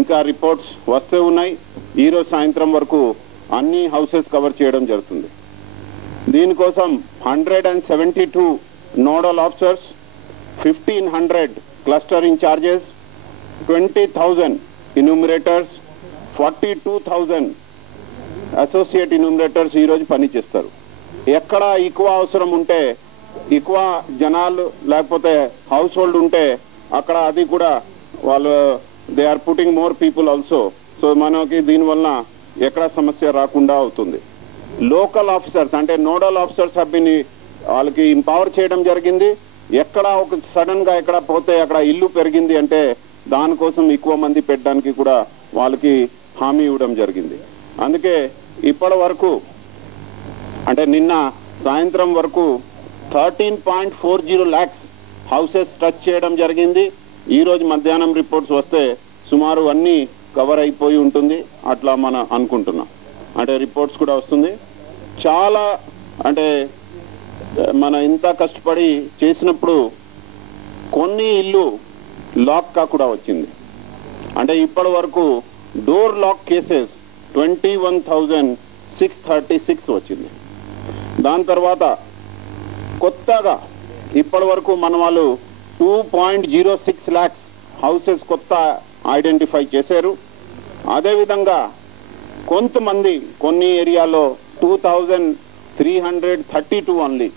ఇంకా రిపోర్ట్స్ వస్తే ఉన్నాయి. ఈ రోజు సాయంత్రం వరకు అన్ని హౌసెస్ కవర్ చేయడం జరుగుతుంది. దీనికోసం 172 nodal officers, 1500 cluster in-charges, 20,000 enumerators, 42,000 associate enumerators ఈరోజు పనిచేస్తారు. ఎక్కడ ఎక్కువ అవసరం ఉంటే, ఎక్కువ జనాలు లేకపోతే హౌస్ హోల్డ్ ఉంటే అక్కడ అది కూడా వాళ్ళు they are putting more people also. So మనకి దీనివల్ల ఎక్కడ సమస్య రాకుండా అవుతుంది. లోకల్ ఆఫీసర్స్ అంటే నోడల్ ఆఫీసర్స్ సభ్యుని వాళ్ళకి ఎంపవర్ చేయడం జరిగింది. ఎక్కడ ఒక సడన్ గా ఎక్కడ పోతే అక్కడ ఇల్లు పెరిగింది అంటే దానికోసం ఎక్కువ మంది పెట్టడానికి కూడా వాళ్ళకి హామీ ఇవ్వడం జరిగింది. అందుకే ఇప్పటి వరకు అంటే నిన్న సాయంత్రం వరకు 13.40 lakhs హౌసెస్ టచ్ చేయడం జరిగింది. ఈరోజు మధ్యాహ్నం రిపోర్ట్స్ వస్తే సుమారు అన్నీ కవర్ అయిపోయి ఉంటుంది అట్లా మనం అనుకుంటున్నాం. అంటే రిపోర్ట్స్ కూడా వస్తుంది. చాలా అంటే మన ఇంత కష్టపడి చేసినప్పుడు కొన్ని ఇల్లు లాక్ కూడా వచ్చింది. అంటే ఇప్పటి వరకు డోర్ లాక్ కేసెస్ 21,636 వచ్చింది. దాని తర్వాత కొత్తగా ఇప్పటి వరకు మన వాళ్ళు 2.06 lakhs హౌసెస్ కొత్త ఐడెంటిఫై చేశారు. అదేవిధంగా కొంతమంది కొన్ని ఏరియాలో 2,332 ఓన్లీ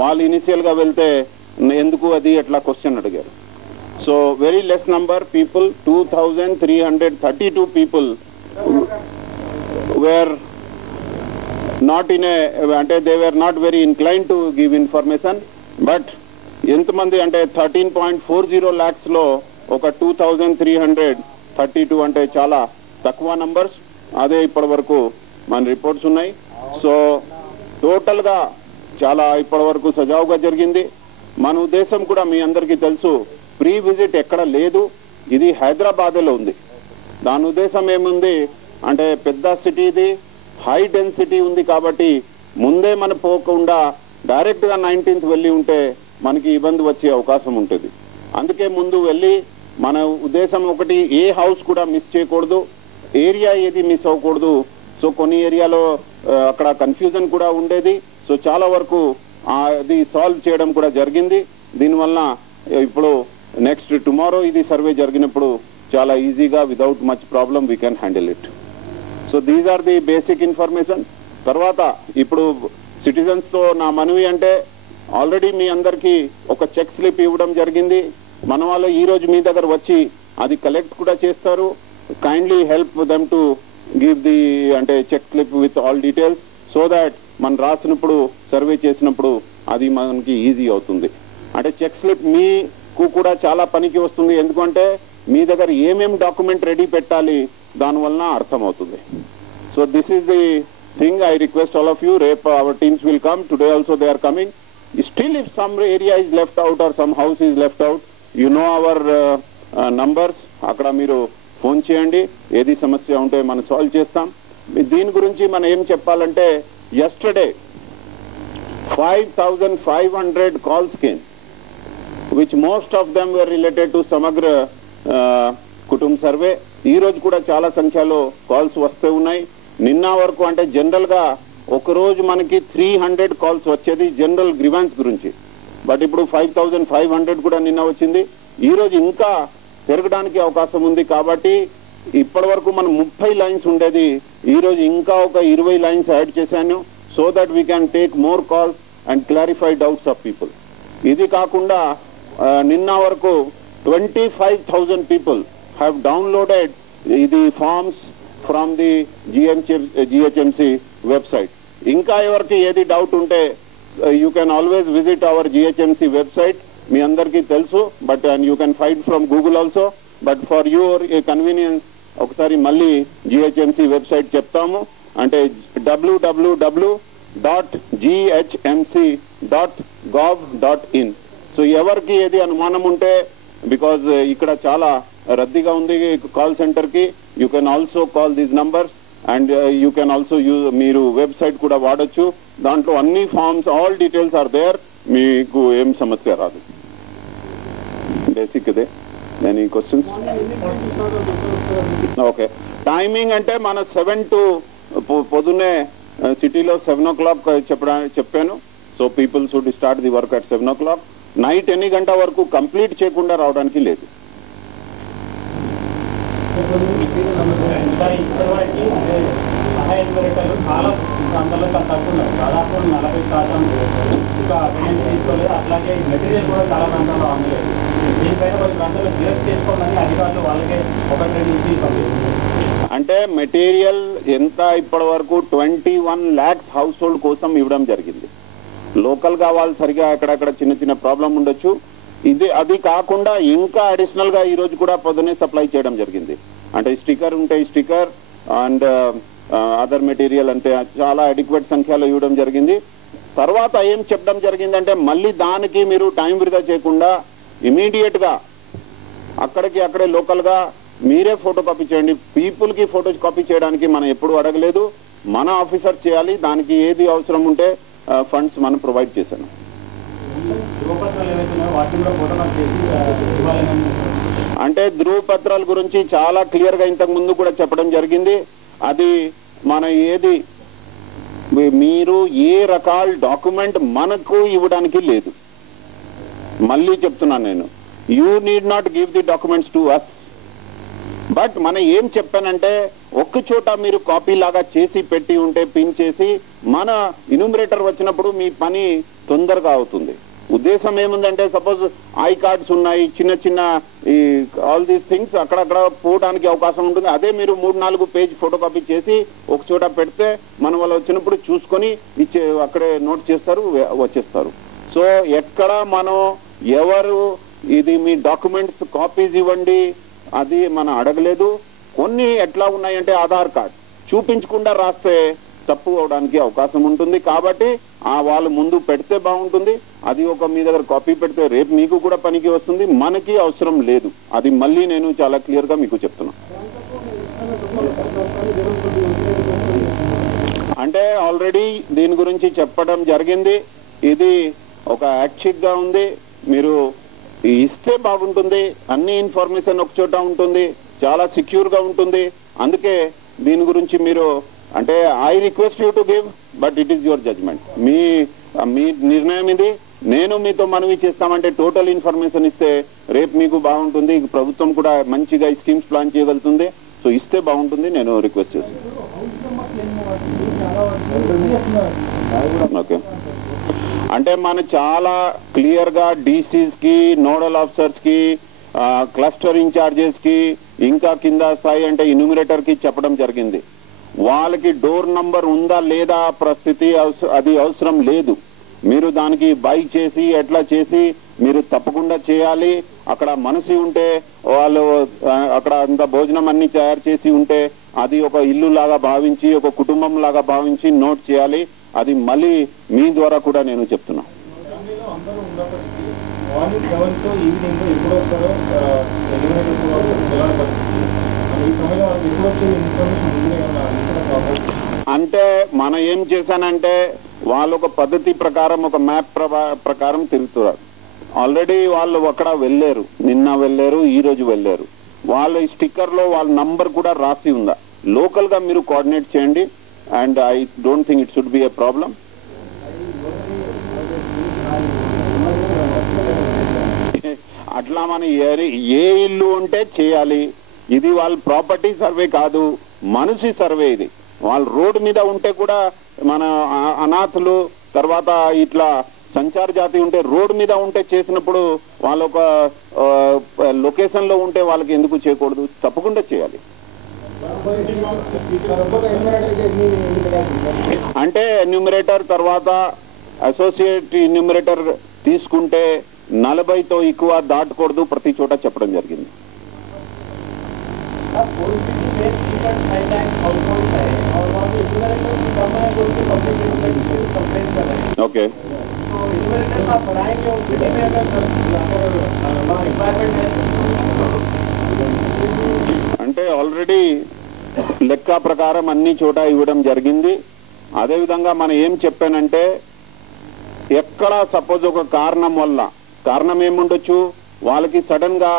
వాళ్ళు ఇనిషియల్గా వెళ్తే ఎందుకు అది ఎట్లా క్వశ్చన్ అడిగారు. So very less number people, 2,332 people were not in a అంటే they were not very inclined to give information. But ఎంతమంది అంటే 13.40 lakhs లో ఒక 2,332 అంటే చాలా తక్కువ నంబర్స్. అదే ఇప్పటి వరకు మన రిపోర్ట్స్ ఉన్నాయి. సో టోటల్గా చాలా ఇప్పటి వరకు సజావుగా జరిగింది. మన ఉద్దేశం కూడా మీ అందరికీ తెలుసు, ప్రీ విజిట్ ఎక్కడ లేదు, ఇది హైదరాబాద్లో ఉంది. దాని ఉద్దేశం ఏముంది అంటే పెద్ద సిటీ ఇది, హై డెన్సిటీ ఉంది కాబట్టి ముందే మనం పోకుండా డైరెక్ట్గా 19th వెళ్ళి ఉంటే మనకి ఇబ్బంది వచ్చే అవకాశం ఉంటుంది. అందుకే ముందు వెళ్ళి మన ఉద్దేశం ఒకటి, ఏ హౌస్ కూడా మిస్ చేయకూడదు, ఏరియా ఏది మిస్ అవ్వకూడదు. సో కొన్ని ఏరియాలో అక్కడ కన్ఫ్యూజన్ కూడా ఉండేది. సో చాలా వరకు అది సాల్వ్ చేయడం కూడా జరిగింది. దీనివల్ల ఇప్పుడు నెక్స్ట్ టుమారో ఇది సర్వే జరిగినప్పుడు చాలా ఈజీగా without much problem we can handle it. So these are the basic information. తర్వాత ఇప్పుడు సిటిజన్స్తో నా మనవి అంటే ఆల్రెడీ మీ అందరికీ ఒక చెక్ స్లిప్ ఇవ్వడం జరిగింది. మన వాళ్ళు ఈరోజు మీ దగ్గర వచ్చి అది కలెక్ట్ కూడా చేస్తారు. Kindly help them to give the అంటే check slip with all details so that మనం రాసినప్పుడు సర్వే చేసినప్పుడు అది మనకి ఈజీ అవుతుంది. అంటే చెక్ స్లిప్ మీకు కూడా చాలా పనికి వస్తుంది. ఎందుకంటే మీ దగ్గర ఏమేం డాక్యుమెంట్ రెడీ పెట్టాలి దానివల్ల అర్థమవుతుంది. So this is the thing I request all of you. రేపు our teams will come, today also they are coming. Still if some area is left out or some house is left out, you know our numbers. అక్కడ మీరు phone చేయండి, ఏది సమస్య ఉంటే మనం solve చేస్తాం. దీని గురించి మనం ఏం చెప్పాలంటే yesterday 5,500 calls came, which most of them were related to Samagra కుటుంబ సర్వే. ఈ రోజు కూడా చాలా సంఖ్యలో కాల్స్ వస్తూ ఉన్నాయి. నిన్న వరకు అంటే జనరల్గా ఒకరోజు మనకి 300 కాల్స్ వచ్చేది జనరల్ గ్రీవెన్స్ గురించి. బట్ ఇప్పుడు 5,500 కూడా నిన్న వచ్చింది. ఈరోజు ఇంకా పెరగడానికి అవకాశం ఉంది. కాబట్టి ఇప్పటి వరకు మనం 30 లైన్స్ ఉండేది, ఈరోజు ఇంకా ఒక 20 లైన్స్ యాడ్ చేశాను. So that we can take more calls and clarify doubts of people. ఇది కాకుండా నిన్న వరకు 25,000 people have downloaded the forms from the GHMC website. ఇంకా ఎవరికి ఏది డౌట్ ఉంటే you can always visit our GHMC website. మీ అందరికీ తెలుసు, but and you can find from Google also. But for your convenience ఒకసారి మళ్ళీ GHMC వెబ్సైట్ చెప్తాము. అంటే www.ghmc.gov.in. సో ఎవరికి ఏది అనుమానం ఉంటే, బికాజ్ ఇక్కడ చాలా రద్దీగా ఉంది కాల్ సెంటర్కి, you can also call these numbers and you can also మీరు వెబ్సైట్ కూడా వాడచ్చు. దాంట్లో అన్ని forms all details are there. మీకు ఏం సమస్య రాదు. బేసిక్ ఇదే. Any questions? ఓకే, టైమింగ్ అంటే మన 7 to పొద్దున్నే సిటీలో 7 o'clock చెప్పాను. So people should start the work at 7 o'clock. Night ఎన్ని గంట వరకు కంప్లీట్ చేయకుండా రావడానికి లేదు. చాలా ప్రాంతాల్లో తక్కున్నారు, దాదాపు 40% ఇంకా అటెండెన్స్ తీసుకోలేదు. అట్లాగే మెటీరియల్ కూడా చాలా ప్రాంతాల్లో అందలేదు. దీనిపైన కొన్ని ప్రాంతాల్లో జిరాక్స్ చేసుకోవాలని అధికారులు వాళ్ళకే 1-2 నుంచి పంపిస్తున్నారు. అంటే మెటీరియల్ ఎంత ఇప్పటి వరకు 21 lakhs హౌస్ హోల్డ్ కోసం ఇవ్వడం జరిగింది. లోకల్గా వాళ్ళు సరిగా అక్కడక్కడ చిన్న చిన్న ప్రాబ్లం ఉండొచ్చు. అది కాకుండా ఇంకా అడిషనల్ గా ఈ రోజు కూడా పొద్దునే సప్లై చేయడం జరిగింది. అంటే స్టిక్కర్ ఉంటే స్టిక్కర్ అండ్ అదర్ మెటీరియల్ అంటే చాలా అడిక్వేట్ సంఖ్యలో ఇవ్వడం జరిగింది. తర్వాత ఏం చెప్పడం జరిగిందంటే మళ్ళీ దానికి మీరు టైం వృధా చేయకుండా ఇమీడియట్ గా అక్కడే లోకల్ గా మీరే ఫోటో కాపీ చేయండి. పీపుల్ కి ఫోటో కాపీ చేయడానికి మనం ఎప్పుడు అడగలేదు, మన ఆఫీసర్ చేయాలి. దానికి ఏది అవసరం ఉంటే ఫండ్స్ మనం ప్రొవైడ్ చేశాను. అంటే ధృవపత్రాల గురించి చాలా క్లియర్ గా ఇంతకు ముందు కూడా చెప్పడం జరిగింది. అది మన ఏది మీరు ఏ రకాల డాక్యుమెంట్ మనకు ఇవ్వడానికి లేదు. మళ్ళీ చెప్తున్నాను నేను, you need not give the documents to us. But మనం ఏం చెప్పానంటే ఒక్క చోట మీరు కాపీ లాగా చేసి పెట్టి ఉంటే పిన్ చేసి మన ఇన్యూమరేటర్ వచ్చినప్పుడు మీ పని తొందరగా అవుతుంది. ఉద్దేశం ఏముందంటే సపోజ్ ఐ కార్డ్స్ ఉన్నాయి, చిన్న చిన్న ఈ ఆల్ దీస్ థింగ్స్ అక్కడక్కడ పోవడానికి అవకాశం ఉంటుంది. అదే మీరు 3-4 పేజ్ ఫోటో కాపీ చేసి ఒక చోట పెడితే మన వాళ్ళు వచ్చినప్పుడు చూసుకొని అక్కడే నోట్ చేస్తారు, వచ్చేస్తారు. సో ఎక్కడ మనం ఎవరు ఇది మీ డాక్యుమెంట్స్ కాపీస్ ఇవ్వండి అది మనం అడగలేదు. కొన్ని ఎట్లా ఉన్నాయంటే ఆధార్ కార్డ్ చూపించకుండా రాస్తే తప్పు అవడానికి అవకాశం ఉంటుంది. కాబట్టి వాళ్ళు ముందు పెడితే బాగుంటుంది. అది ఒక మీ దగ్గర కాపీ పెడితే రేపు మీకు కూడా పనికి వస్తుంది, మనకి అవసరం లేదు. అది మళ్ళీ నేను చాలా క్లియర్ గా మీకు చెప్తున్నా. అంటే ఆల్రెడీ దీని గురించి చెప్పడం జరిగింది. ఇది ఒక యాక్చిక్ గా ఉంది, మీరు ఇస్తే బాగుంటుంది. అన్ని ఇన్ఫర్మేషన్ ఒక చోట ఉంటుంది, చాలా సెక్యూర్ గా ఉంటుంది. అందుకే దీని గురించి మీరు అంటే I request you to give, but it is your judgement. మీ నిర్ణయం ఇది. నేను మీతో మనవి చేస్తామంటే టోటల్ ఇన్ఫర్మేషన్ ఇస్తే రేపు మీకు బాగుంటుంది, ప్రభుత్వం కూడా మంచిగా ఈ స్కీమ్స్ ప్లాన్ చేయగలుగుతుంది. సో ఇస్తే బాగుంటుంది, నేను రిక్వెస్ట్ చేస్తాను. ఓకే, అంటే మన చాలా క్లియర్ గా డీసీస్ కి, నోడల్ ఆఫీసర్స్ కి, క్లస్టర్ ఇన్ఛార్జెస్ కి, ఇంకా కింద స్థాయి అంటే ఇన్యూమరేటర్ కి చెప్పడం జరిగింది. వాళ్ళకి డోర్ నంబర్ ఉందా లేదా పరిస్థితి అది అవసరం లేదు. మీరు దానికి బై చేసి ఎట్లా చేసి మీరు తప్పకుండా చేయాలి. అక్కడ మనసు ఉంటే వాళ్ళు అక్కడ అంత భోజనం అన్ని తయారు చేసి ఉంటే అది ఒక ఇల్లు లాగా భావించి, ఒక కుటుంబం లాగా భావించి నోట్ చేయాలి. అది మళ్ళీ మీ ద్వారా కూడా నేను చెప్తున్నా. అంటే మనం ఏం చేశానంటే వాళ్ళు ఒక పద్ధతి ప్రకారం, ఒక మ్యాప్ ప్రకారం తిరుగుతున్నారు. ఆల్రెడీ వాళ్ళు అక్కడ వెళ్ళారు, నిన్న వెళ్ళారు, ఈ రోజు వెళ్ళారు. వాళ్ళ స్టిక్కర్ లో వాళ్ళ నంబర్ కూడా రాసి ఉందా. లోకల్ గా మీరు కోఆర్డినేట్ చేయండి. And I don't think it should be A problem. అట్లా మన ఏ ఇల్లు ఉంటే చేయాలి. ఇది వాళ్ళ ప్రాపర్టీ సర్వే కాదు, మనిషి సర్వే. ఇది వాళ్ళ రోడ్డు మీద ఉంటే కూడా మన అనాథులు తర్వాత ఇట్లా సంచార జాతి ఉంటే రోడ్డు మీద ఉంటే చేసినప్పుడు వాళ్ళు ఒక లొకేషన్ లో ఉంటే వాళ్ళకి ఎందుకు చేయకూడదు? తప్పకుండా చేయాలి. అంటే ఎన్యూమరేటర్ తర్వాత అసోసియేట్ ఎన్యూమరేటర్ తీసుకుంటే 40తో ఎక్కువ దాటకూడదు ప్రతి చోట చెప్పడం జరిగింది. ఓకే, అంటే ఆల్రెడీ లెక్క ప్రకారం అన్ని చోట ఇవ్వడం జరిగింది. అదేవిధంగా మనం ఏం చెప్పానంటే ఎక్కడ సపోజ్ ఒక కారణం వల్ల, కారణం ఏముండొచ్చు, వాళ్ళకి సడన్ గా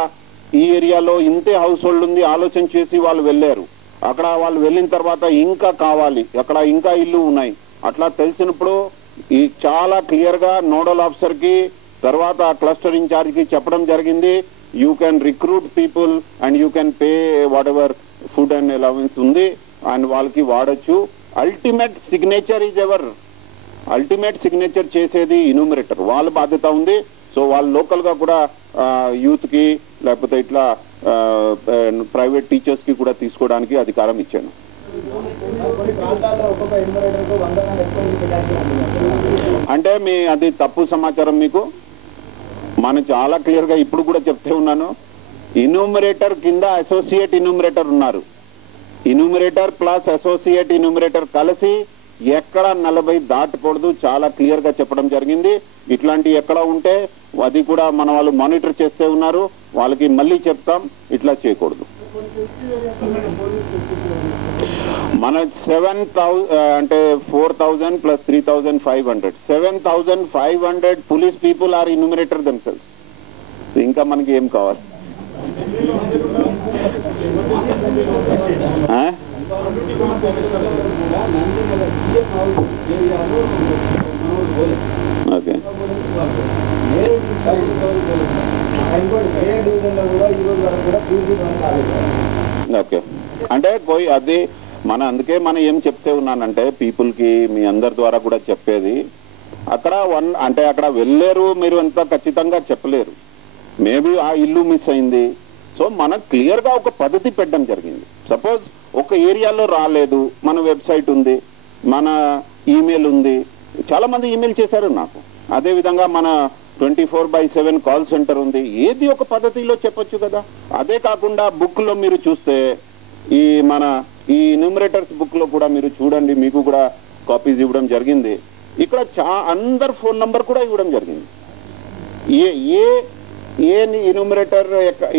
ఈ ఏరియాలో ఇంతే హౌస్ హోల్డ్ ఉంది ఆలోచన చేసి వాళ్ళు వెళ్ళారు. అక్కడ వాళ్ళు వెళ్ళిన తర్వాత ఇంకా కావాలి, అక్కడ ఇంకా ఇల్లు ఉన్నాయి, అట్లా తెలిసినప్పుడు ఈ చాలా క్లియర్ గా నోడల్ ఆఫీసర్ కి తర్వాత క్లస్టర్ ఇన్ఛార్జ్ కి చెప్పడం జరిగింది. You can recruit people and you can pay what ever food and allowance ఉంది అండ్ వాళ్ళకి వాడచ్చు. Ultimate signature is ever, ultimate signature చేసేది ఇన్యూమరేటర్, వాళ్ళ బాధ్యత ఉంది. సో వాళ్ళు లోకల్ గా కూడా యూత్ కి లేకపోతే ఇట్లా ప్రైవేట్ టీచర్స్ కి కూడా తీసుకోవడానికి అధికారం ఇచ్చాను. అంటే మీ అది తప్పు సమాచారం. మీకు మనం చాలా క్లియర్ గా ఇప్పుడు కూడా చెప్తే ఉన్నాను, ఇన్యూమరేటర్ కింద అసోసియేట్ ఇన్యూమరేటర్ ఉన్నారు. ఇన్యూమరేటర్ ప్లస్ అసోసియేట్ ఇన్యూమరేటర్ కలిసి ఎక్కడ 40 దాటకూడదు, చాలా క్లియర్ గా చెప్పడం జరిగింది. ఇట్లాంటి ఎక్కడ ఉంటే అది కూడా మన వాళ్ళు మానిటర్ చేస్తే ఉన్నారు, వాళ్ళకి మళ్ళీ చెప్తాం ఇట్లా చేయకూడదు. మన 7,000 అంటే 4,000 plus 3,500 7,500 police people are enumerator themselves. ఇంకా మనకి ఏం కావాలి? ఓకే ఓకే అంటే కోయి అది అందుకే మనం ఏం చెప్తే ఉన్నానంటే పీపుల్ కి మీ అందరి ద్వారా కూడా చెప్పేది, అక్కడ అంటే అక్కడ వెళ్ళలేరు మీరు ఎంత ఖచ్చితంగా చెప్పలేరు, మేబీ ఆ ఇల్లు మిస్ అయింది. సో మనకు క్లియర్ గా ఒక పద్ధతి పెట్టడం జరిగింది. సపోజ్ ఒక ఏరియాలో రాలేదు, మన వెబ్సైట్ ఉంది, మన ఈమెయిల్ ఉంది, చాలా మంది ఈమెయిల్ చేశారు నాకు. అదే విధంగా మన 24/7 కాల్ సెంటర్ ఉంది. ఏది ఒక పద్ధతిలో చెప్పొచ్చు కదా. అదే కాకుండా బుక్ లో మీరు చూస్తే ఈ న్యూమరేటర్స్ బుక్ లో కూడా మీరు చూడండి, మీకు కూడా కాపీస్ ఇవ్వడం జరిగింది. ఇక్కడ అందరు ఫోన్ నంబర్ కూడా ఇవ్వడం జరిగింది. ఏ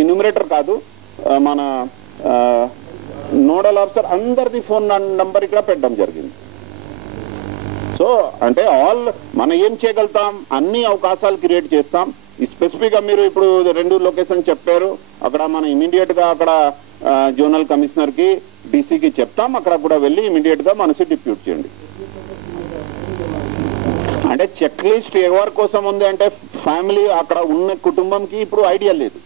ఇన్యూమరేటర్ కాదు, మన నోడల్ ఆఫీసర్ అందరిది ఫోన్ నంబర్ ఇక్కడ పెట్టడం జరిగింది. సో అంటే మనం ఏం చేయగలుగుతాం, అన్ని అవకాశాలు క్రియేట్ చేస్తాం. స్పెసిఫిక్ గా మీరు ఇప్పుడు 2 లొకేషన్ చెప్పారు, అక్కడ మనం ఇమీడియట్ గా అక్కడ జోనల్ కమిషనర్ కి డీసీకి చెప్తాం, అక్కడ కూడా వెళ్ళి ఇమీడియట్ గా మనసు డిప్యూట్ చేయండి. అంటే చెక్ లిస్ట్ ఎవరి కోసం ఉంది అంటే ఫ్యామిలీ అక్కడ ఉన్న కుటుంబంకి ఇప్పుడు ఐడియా లేదు.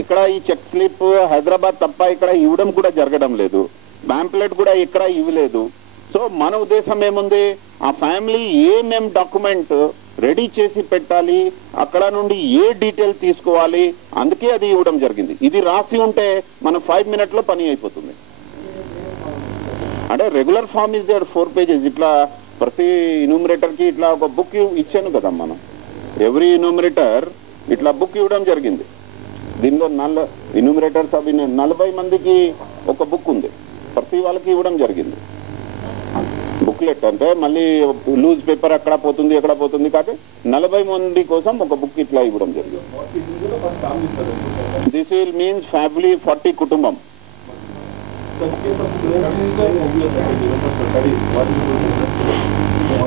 ఇక్కడ ఈ చెక్ స్లిప్ హైదరాబాద్ తప్ప ఇక్కడ ఇవ్వడం కూడా జరగడం లేదు, ప్యాంప్లెట్ కూడా ఇక్కడ ఇవ్వలేదు. సో మన ఉద్దేశం ఏముంది, ఆ ఫ్యామిలీ ఏమేం డాక్యుమెంట్ రెడీ చేసి పెట్టాలి, అక్కడ నుండి ఏ డీటెయిల్ తీసుకోవాలి, అందుకే అది ఇవ్వడం జరిగింది. ఇది రాసి ఉంటే మన 5 minutes లో పని అయిపోతుంది. అంటే regular form is there 4 pages. ఇట్లా ప్రతి ఇన్యూమరేటర్ కి ఇట్లా ఒక బుక్ ఇచ్చాను కదా మనం, ఎవ్రీ ఇన్యూమరేటర్ ఇట్లా బుక్ ఇవ్వడం జరిగింది. దీనిలో ఇన్యూమరేటర్స్ అవి 40 మందికి ఒక బుక్ ఉంది, ప్రతి వాళ్ళకి ఇవ్వడం జరిగింది. బుక్లెట్ అంటే మళ్ళీ లూజ్ పేపర్ అక్కడ పోతుంది ఎక్కడ పోతుంది కాబట్టి 40 మంది కోసం ఒక బుక్ ఇట్లా ఇవ్వడం జరిగింది. దిస్ విల్ మీన్స్ ఫ్యామిలీ 40 కుటుంబం.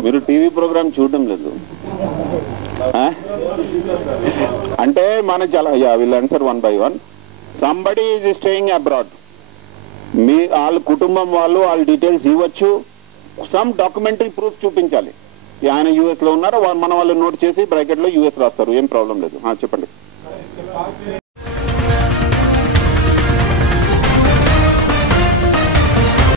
మీరు టీవీ ప్రోగ్రామ్ చూడడం లేదు అంటే మన చాలా will answer 1 by 1. Somebody is staying abroad, మీ వాళ్ళ కుటుంబం వాళ్ళు వాళ్ళ డీటెయిల్స్ ఇవ్వచ్చు, సమ్ డాక్యుమెంటరీ ప్రూఫ్ చూపించాలి. ఆయన యూఎస్ లో ఉన్నారు, మన వాళ్ళు నోట్ చేసి బ్రాకెట్ లో యూఎస్ రాస్తారు, ఏం ప్రాబ్లం లేదు. చెప్పండి.